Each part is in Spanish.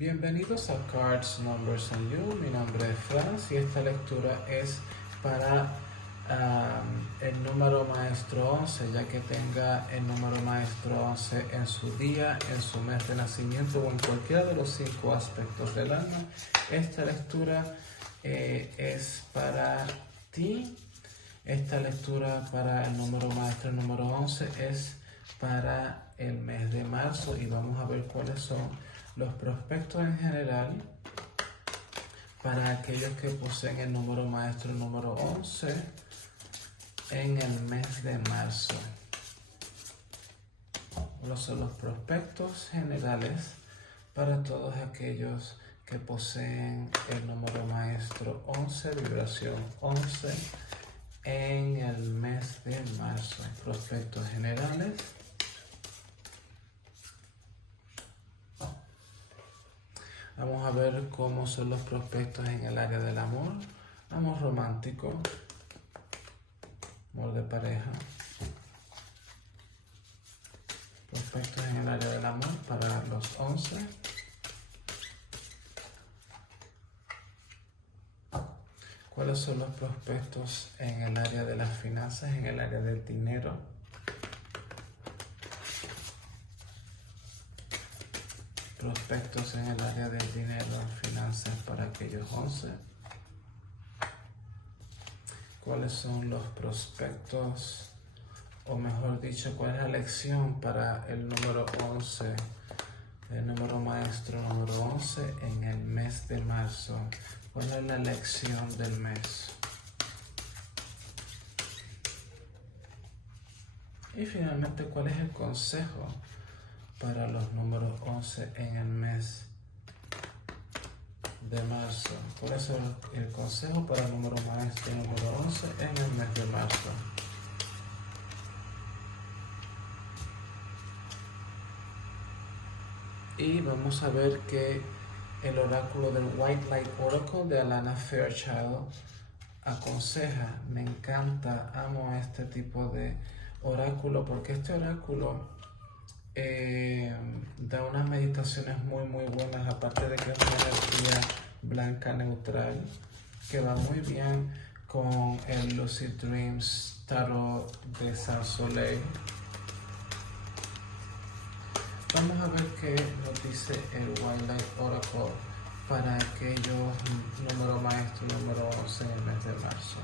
Bienvenidos a Cards, Numbers and You. Mi nombre es Franz y esta lectura es para el número maestro 11, ya que tenga el número maestro 11 en su día, en su mes de nacimiento o en cualquiera de los 5 aspectos del alma. Esta lectura es para ti. Esta lectura para el número maestro número 11 es para el mes de marzo y vamos a ver cuáles son los prospectos en general para aquellos que poseen el número maestro número 11 en el mes de marzo. Los son los prospectos generales para todos aquellos que poseen el número maestro 11, vibración 11, en el mes de marzo. Prospectos generales. Vamos a ver cómo son los prospectos en el área del amor. Amor romántico, amor de pareja. Prospectos en el área del amor para los 11. ¿Cuáles son los prospectos en el área de las finanzas, en el área del dinero? Prospectos en el área del dinero, finanzas para aquellos 11. ¿Cuáles son los prospectos, o mejor dicho, cuál es la lección para el número 11, el número maestro número 11 en el mes de marzo? ¿Cuál es la lección del mes? Y finalmente, ¿cuál es el consejo para los números 11 en el mes de marzo? ¿Cuál es el consejo para el número maestro número 11 en el mes de marzo? Y vamos a ver que el oráculo del White Light Oracle de Alana Fairchild aconseja. Me encanta, amo este tipo de oráculo porque este oráculo da unas meditaciones muy buenas, aparte de que es una energía blanca neutral que va muy bien con el Lucid Dreams Tarot de San Soleil. Vamos a ver qué nos dice el White Light Oracle para aquellos número maestro número 11 en el mes de marzo.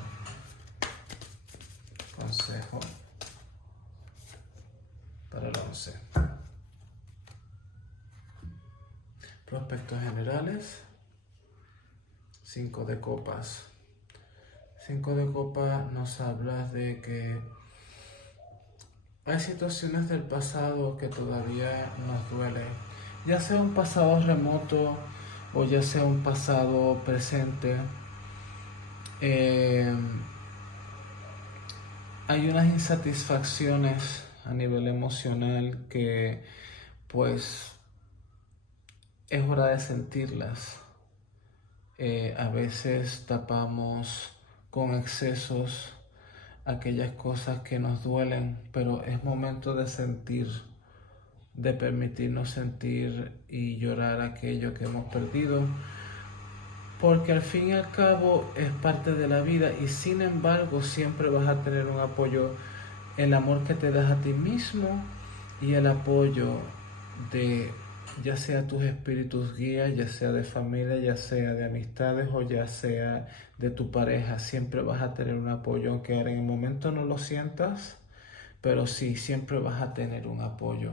Consejo para el 11. Prospectos generales. 5 de copas. 5 de copas nos habla de que hay situaciones del pasado que todavía nos duelen, ya sea un pasado remoto o ya sea un pasado presente. Hay unas insatisfacciones a nivel emocional que pues es hora de sentirlas. A veces tapamos con excesos aquellas cosas que nos duelen, pero es momento de sentir, de permitirnos sentir y llorar aquello que hemos perdido, porque al fin y al cabo es parte de la vida y sin embargo siempre vas a tener un apoyo, el amor que te das a ti mismo y el apoyo de ya sea tus espíritus guías, ya sea de familia, ya sea de amistades o ya sea de tu pareja. Siempre vas a tener un apoyo, aunque ahora en el momento no lo sientas, pero sí, siempre vas a tener un apoyo.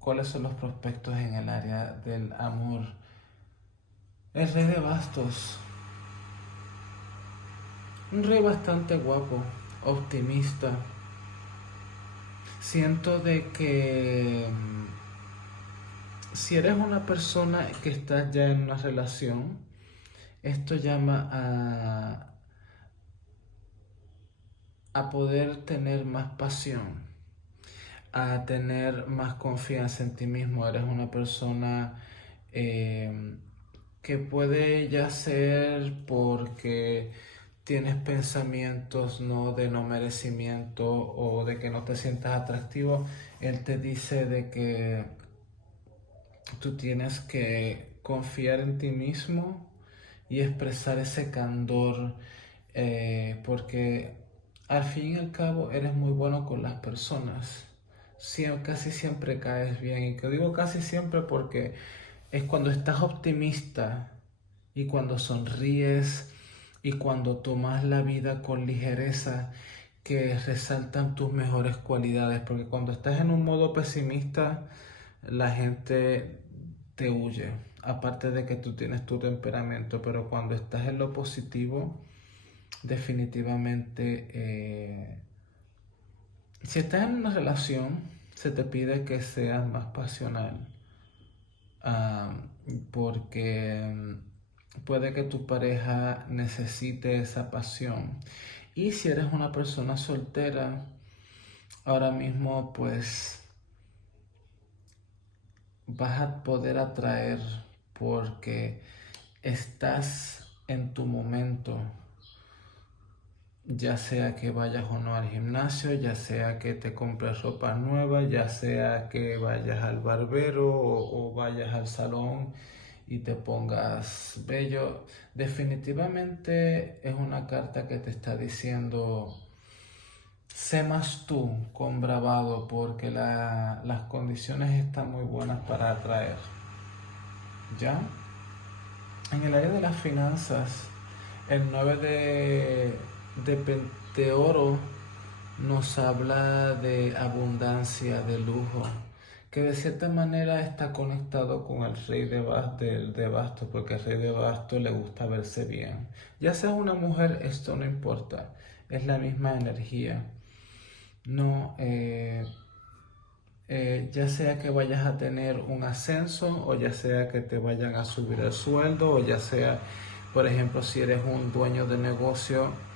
¿Cuáles son los prospectos en el área del amor? El rey de bastos. Un rey bastante guapo, optimista. Siento de que si eres una persona que está ya en una relación, esto llama a poder tener más pasión, a tener más confianza en ti mismo. Eres una persona que puede ya ser porque tienes pensamientos de no merecimiento o de que no te sientas atractivo. Él te dice de que tú tienes que confiar en ti mismo y expresar ese candor, porque al fin y al cabo eres muy bueno con las personas. Casi siempre caes bien. Y que digo casi siempre porque es cuando estás optimista y cuando sonríes y cuando tomas la vida con ligereza que resaltan tus mejores cualidades. Porque cuando estás en un modo pesimista, la gente te huye. Aparte de que tú tienes tu temperamento, pero cuando estás en lo positivo, definitivamente, si estás en una relación, se te pide que seas más pasional, ah, porque puede que tu pareja necesite esa pasión. Y si eres una persona soltera, ahora mismo pues vas a poder atraer porque estás en tu momento, ya sea que vayas o no al gimnasio, ya sea que te compres ropa nueva, ya sea que vayas al barbero o vayas al salón y te pongas bello. Definitivamente es una carta que te está diciendo, sé más tú con bravado porque las condiciones están muy buenas para atraer. ¿Ya? En el área de las finanzas, el 9 de oro nos habla de abundancia, de lujo, que de cierta manera está conectado con el rey de bastos, porque al rey de bastos le gusta verse bien. Ya seas una mujer, esto no importa, es la misma energía. No, ya sea que vayas a tener un ascenso o ya sea que te vayan a subir el sueldo o ya sea, por ejemplo, si eres un dueño de negocio,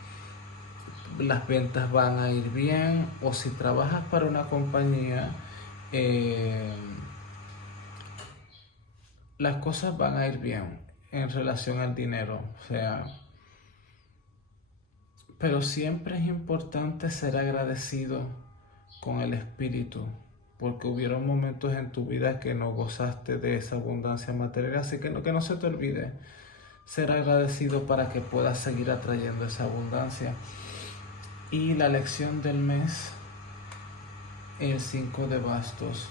las ventas van a ir bien, o si trabajas para una compañía, eh, las cosas van a ir bien en relación al dinero. O sea, pero siempre es importante ser agradecido con el espíritu, porque hubieron momentos en tu vida que no gozaste de esa abundancia material, así que no se te olvide ser agradecido para que puedas seguir atrayendo esa abundancia. Y la lección del mes, el 5 de bastos.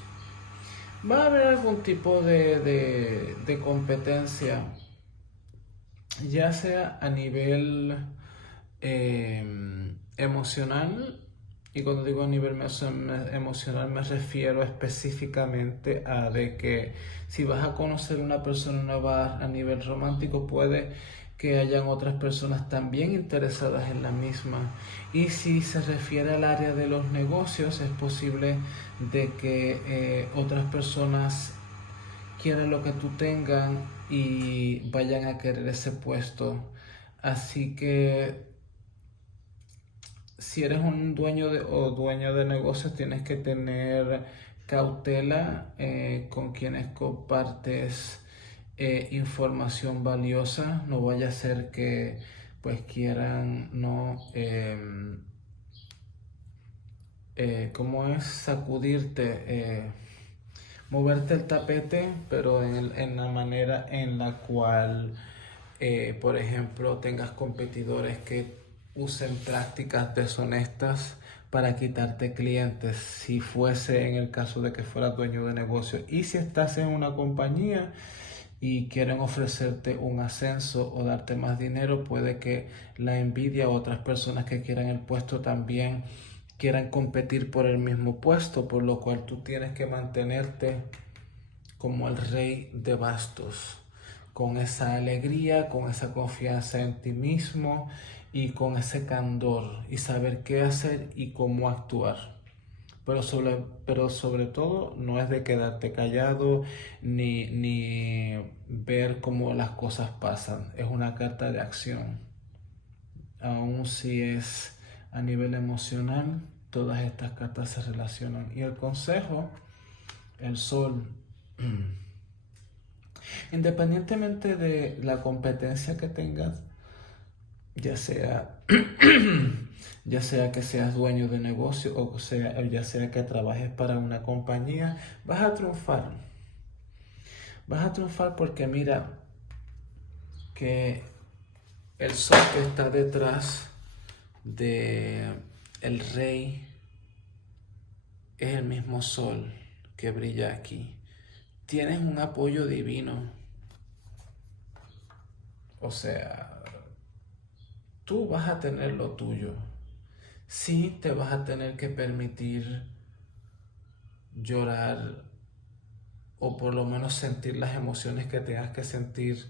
Va a haber algún tipo de competencia, ya sea a nivel emocional, y cuando digo a nivel emocional me refiero específicamente a de que si vas a conocer una persona nueva a nivel romántico, puede que hayan otras personas también interesadas en la misma. Y si se refiere al área de los negocios, es posible de que otras personas quieran lo que tú tengas y vayan a querer ese puesto. Así que si eres un o dueño de negocios, tienes que tener cautela con quienes compartes información valiosa. No vaya a ser que pues quieran no ¿cómo es? Sacudirte, moverte el tapete, pero en la manera en la cual, por ejemplo, tengas competidores que usen prácticas deshonestas para quitarte clientes, si fuese en el caso de que fueras dueño de negocio. Y si estás en una compañía y quieren ofrecerte un ascenso o darte más dinero, puede que la envidia o otras personas que quieran el puesto también quieran competir por el mismo puesto, por lo cual tú tienes que mantenerte como el rey de bastos, con esa alegría, con esa confianza en ti mismo y con ese candor y saber qué hacer y cómo actuar. Pero sobre todo no es de quedarte callado ni ver cómo las cosas pasan. Es una carta de acción. Aún si es a nivel emocional, todas estas cartas se relacionan. Y el consejo, el sol. Independientemente de la competencia que tengas, ya sea, ya sea que seas dueño de negocio o sea, ya sea que trabajes para una compañía, vas a triunfar. Vas a triunfar porque mira que el sol que está detrás de el rey es el mismo sol que brilla aquí. Tienes un apoyo divino. O sea, tú vas a tener lo tuyo. Sí te vas a tener que permitir llorar o por lo menos sentir las emociones que tengas que sentir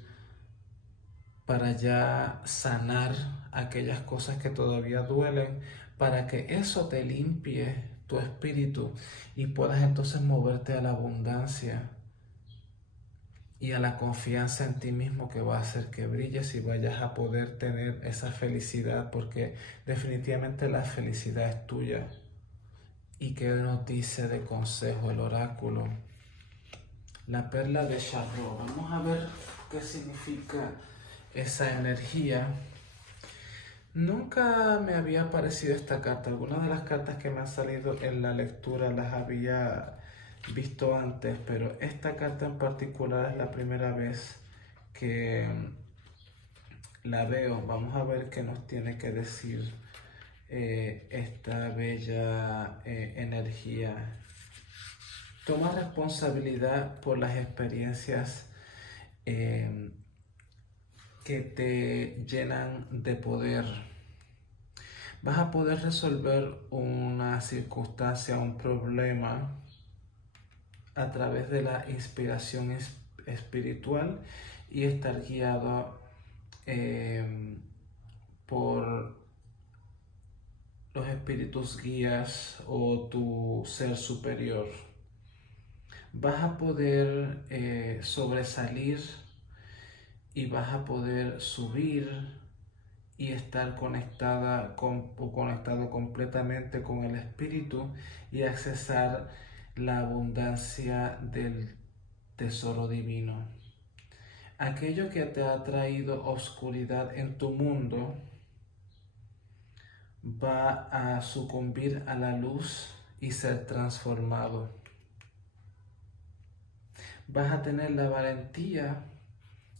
para ya sanar aquellas cosas que todavía duelen, para que eso te limpie tu espíritu y puedas entonces moverte a la abundancia y a la confianza en ti mismo, que va a hacer que brilles y vayas a poder tener esa felicidad, porque definitivamente la felicidad es tuya. ¿Y qué nos dice de consejo el oráculo? La perla de Charro. Vamos a ver qué significa esa energía. Nunca me había aparecido esta carta. Algunas de las cartas que me han salido en la lectura las había visto antes, pero esta carta en particular es la primera vez que la veo. Vamos a ver qué nos tiene que decir esta bella energía. Toma responsabilidad por las experiencias que te llenan de poder. Vas a poder resolver una circunstancia, un problema a través de la inspiración espiritual y estar guiado por los espíritus guías o tu ser superior. Vas a poder sobresalir y vas a poder subir y estar conectado completamente con el espíritu y accesar la abundancia del tesoro divino. Aquello que te ha traído oscuridad en tu mundo va a sucumbir a la luz y ser transformado. Vas a tener la valentía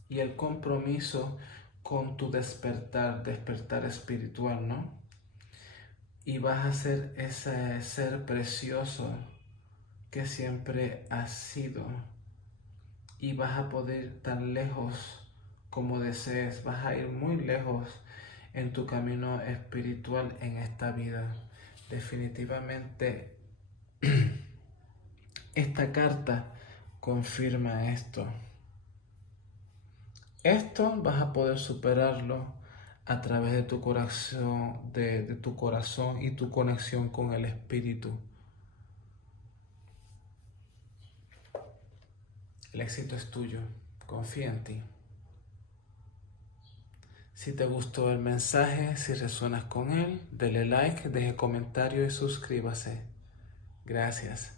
y el compromiso con tu despertar espiritual, ¿no? Y vas a ser ese ser precioso que siempre has sido. Y vas a poder ir tan lejos como desees. Vas a ir muy lejos en tu camino espiritual en esta vida. Definitivamente esta carta confirma esto. Esto vas a poder superarlo a través de tu corazón, de tu corazón y tu conexión con el espíritu. El éxito es tuyo. Confía en ti. Si te gustó el mensaje, si resuenas con él, dale like, deje comentario y suscríbase. Gracias.